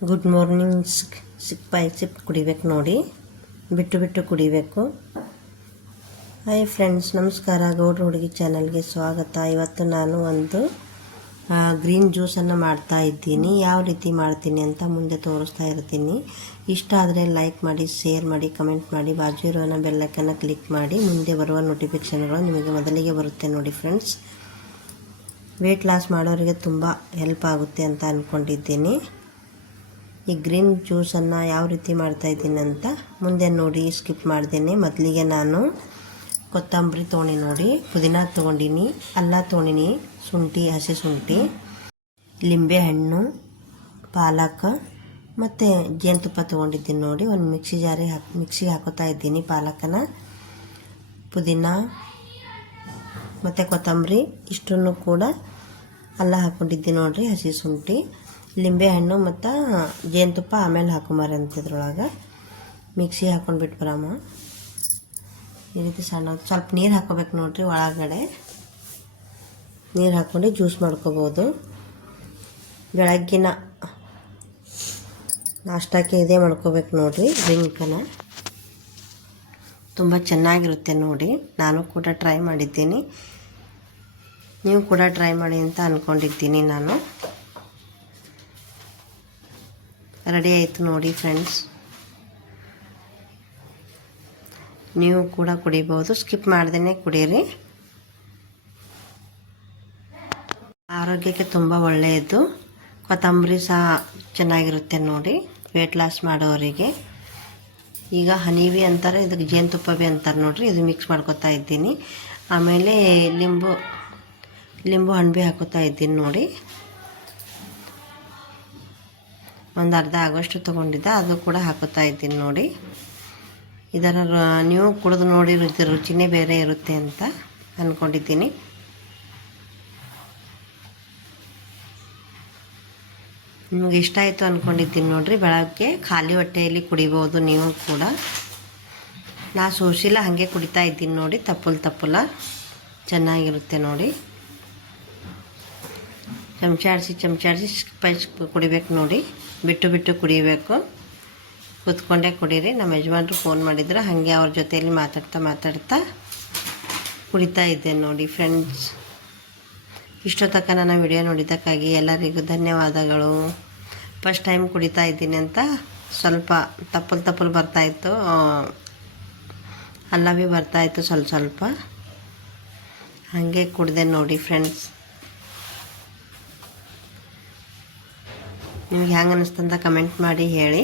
Good morning ಸಿಕ್ sip by sip ಕುಡಿಬೇಕು ನೋಡಿ ಬಿಟ್ಟು ಬಿಟ್ಟು ಕುಡಿಬೇಕು ಹಾಯ್ ಫ್ರೆಂಡ್ಸ್ ನಮಸ್ಕಾರ ಗೌಡ್ರ ಹುಡುಗಿ ಚಾನಲ್ಗೆ ಸ್ವಾಗತ ಇವತ್ತು ನಾನು ಒಂದು ಗ್ರೀನ್ ಜ್ಯೂಸನ್ನು ಮಾಡ್ತಾ ಇದ್ದೀನಿ. ಯಾವ ರೀತಿ ಮಾಡ್ತೀನಿ ಅಂತ ಮುಂದೆ ತೋರಿಸ್ತಾ ಇರ್ತೀನಿ. ಇಷ್ಟ ಆದರೆ ಲೈಕ್ ಮಾಡಿ ಶೇರ್ ಮಾಡಿ ಕಮೆಂಟ್ ಮಾಡಿ, ಬಾಜು ಇರೋನ ಬೆಲ್ಲಕ್ಕನ್ನು ಕ್ಲಿಕ್ ಮಾಡಿ, ಮುಂದೆ ಬರುವ ನೋಟಿಫಿಕೇಷನ್ಗಳು ನಿಮಗೆ ಮೊದಲಿಗೆ ಬರುತ್ತೆ ನೋಡಿ ಫ್ರೆಂಡ್ಸ್ ವೆಯ್ಟ್ ಲಾಸ್ ಮಾಡೋರಿಗೆ ತುಂಬ ಹೆಲ್ಪ್ ಆಗುತ್ತೆ ಅಂತ ಅಂದ್ಕೊಂಡಿದ್ದೀನಿ ಈ ಗ್ರೀನ್ ಜ್ಯೂಸನ್ನು ಯಾವ ರೀತಿ ಮಾಡ್ತಾಯಿದ್ದೀನಿ ಅಂತ ಮುಂದೆ ನೋಡಿ, ಸ್ಕಿಪ್ ಮಾಡ್ತೀನಿ ಮೊದಲಿಗೆ ನಾನು ಕೊತ್ತಂಬರಿ ತೊಗೊಂಡಿ ನೋಡಿ, ಪುದೀನ ತೊಗೊಂಡಿನಿ ಅಲ್ಲ ತೊಗೊಂಡಿನಿ ಶುಂಠಿ, ಹಸಿ ಶುಂಠಿ, ಲಿಂಬೆ ಹಣ್ಣು, ಪಾಲಕ್ ಮತ್ತು ಜೇನುತುಪ್ಪ ತೊಗೊಂಡಿದ್ದೀನಿ ನೋಡಿ. ಒಂದು ಮಿಕ್ಸಿ ಜಾರಿ ಹಾಕಿ, ಮಿಕ್ಸಿಗೆ ಹಾಕೋತಾ ಇದ್ದೀನಿ ಪಾಲಕನ. ಪುದೀನ ಮತ್ತು ಕೊತ್ತಂಬರಿ, ಇಷ್ಟನ್ನು ಕೂಡ ಅಲ್ಲ ಹಾಕ್ಕೊಂಡಿದ್ದೀನಿ ನೋಡಿರಿ, ಹಸಿ ಶುಂಠಿ. ಲಿಂಬೆ ಹಣ್ಣು ಮತ್ತು ಜೇನುತುಪ್ಪ ಆಮೇಲೆ ಹಾಕೊಂಬಾರ ಅಂತಿದ್ರೊಳಗೆ. ಮಿಕ್ಸಿ ಹಾಕೊಂಡು ಬಿಟ್ಟು ಬರಮ್ಮ ಈ ರೀತಿ ಸಣ್ಣ ಸ್ವಲ್ಪ ನೀರು ಹಾಕೋಬೇಕು ನೋಡಿರಿ ಒಳಗಡೆ. ನೀರು ಹಾಕ್ಕೊಂಡು ಜ್ಯೂಸ್ ಮಾಡ್ಕೋಬೋದು. ಬೆಳಗ್ಗಿನ ನಾಷ್ಟಕ್ಕೆ ಇದೇ ಮಾಡ್ಕೋಬೇಕು ನೋಡಿರಿ ಡ್ರಿಂಕನ. ತುಂಬ ಚೆನ್ನಾಗಿರುತ್ತೆ ನೋಡಿ. ನಾನು ಕೂಡ ಟ್ರೈ ಮಾಡಿದ್ದೀನಿ. ನೀವು ಕೂಡ ಟ್ರೈ ಮಾಡಿ ಅಂತ ಅಂದ್ಕೊಂಡಿದ್ದೀನಿ ನಾನು. ರೆಡಿ ಆಯಿತು ನೋಡಿ ಫ್ರೆಂಡ್ಸ್ ನೀವು ಕೂಡ ಕುಡಿಬೋದು. ಸ್ಕಿಪ್ ಮಾಡ್ದೇ ಕುಡೀರಿ. ಆರೋಗ್ಯಕ್ಕೆ ತುಂಬ ಒಳ್ಳೆಯದು. ಕೊತ್ತಂಬರಿ ಸಹ ಚೆನ್ನಾಗಿರುತ್ತೆ ನೋಡಿ. ವೆಯ್ಟ್ ಲಾಸ್ ಮಾಡೋರಿಗೆ ಈಗ ಹನಿವಿ ಅಂತಾರೆ, ಇದಕ್ಕೆ ಜೇನುತುಪ್ಪ ಭೀ ಅಂತಾರೆ ನೋಡಿರಿ. ಇದು ಮಿಕ್ಸ್ ಮಾಡ್ಕೊತಾ ಇದ್ದೀನಿ. ಆಮೇಲೆ ಲಿಂಬು ಲಿಂಬು ಹಣ್ಣು ಭೀ ಹಾಕೋತಾ ಇದ್ದೀನಿ ನೋಡಿ. ಒಂದು ಅರ್ಧ ಆಗೋಷ್ಟು ತೊಗೊಂಡಿದ್ದೆ, ಅದು ಕೂಡ ಹಾಕೋತಾ ಇದ್ದೀನಿ ನೋಡಿ. ಇದರ ನೀವು ಕುಡಿದು ನೋಡಿ ರುಚಿಯೇ ರುಚಿನೇ ಬೇರೆ ಇರುತ್ತೆ ಅಂತ ಅಂದ್ಕೊಂಡಿದ್ದೀನಿ ನಿಮಗೆ ಇಷ್ಟ ಆಯಿತು ಅಂದ್ಕೊಂಡಿದ್ದೀನಿ ನೋಡಿರಿ, ಬೆಳಗ್ಗೆ ಖಾಲಿ ಹೊಟ್ಟೆಯಲ್ಲಿ ಕುಡಿಬೋದು ನೀವು ಕೂಡ. ನಾ ಸೋಸಿಲ್ಲ ಹಾಗೆ ಕುಡಿತಾ ಇದ್ದೀನಿ ನೋಡಿ, ತಪ್ಪಲು ತಪ್ಪಲ ಚೆನ್ನಾಗಿರುತ್ತೆ ನೋಡಿ. ಚಮಚಾಡಿಸಿ ಚಮಚಾಡಿಸಿ ಕುಡಿಬೇಕು ನೋಡಿ. ಬಿಟ್ಟು ಬಿಟ್ಟು ಕುಡಿಬೇಕು. ಕೂತ್ಕೊಂಡೇ ಕುಡೀರಿ. ನಮ್ಮ ಯಜಮಾನ್ರು ಫೋನ್ ಮಾಡಿದ್ರು. ಹಾಗೆ ಅವ್ರ ಜೊತೆಯಲ್ಲಿ ಮಾತಾಡ್ತಾ ಮಾತಾಡ್ತಾ ಕುಡಿತಾ ಇದ್ದೆ ನೋಡಿ ಫ್ರೆಂಡ್ಸ್. ಇಷ್ಟೊತ್ತಕ್ಕ ನನ್ನ ವಿಡಿಯೋ ನೋಡಿದ್ದಕ್ಕಾಗಿ ಎಲ್ಲರಿಗೂ ಧನ್ಯವಾದಗಳು. ಫಸ್ಟ್ ಟೈಮ್ ಕುಡಿತಾ ಇದ್ದೀನಿ ಅಂತ ಸ್ವಲ್ಪ ತಪ್ಪಲು ತಪ್ಪಲು ಬರ್ತಾಯಿತ್ತು ಅಲ್ಲ ಭೀ ಬರ್ತಾಯಿತ್ತು ಸ್ವಲ್ಪ ಸ್ವಲ್ಪ. ಹಾಗೆ ಕುಡಿದೆ ನೋಡಿ ಫ್ರೆಂಡ್ಸ್. ನಿಮ್ಗೆ ಹೆಂಗೆ ಅನ್ನಿಸ್ತಂತ ಕಮೆಂಟ್ ಮಾಡಿ ಹೇಳಿ.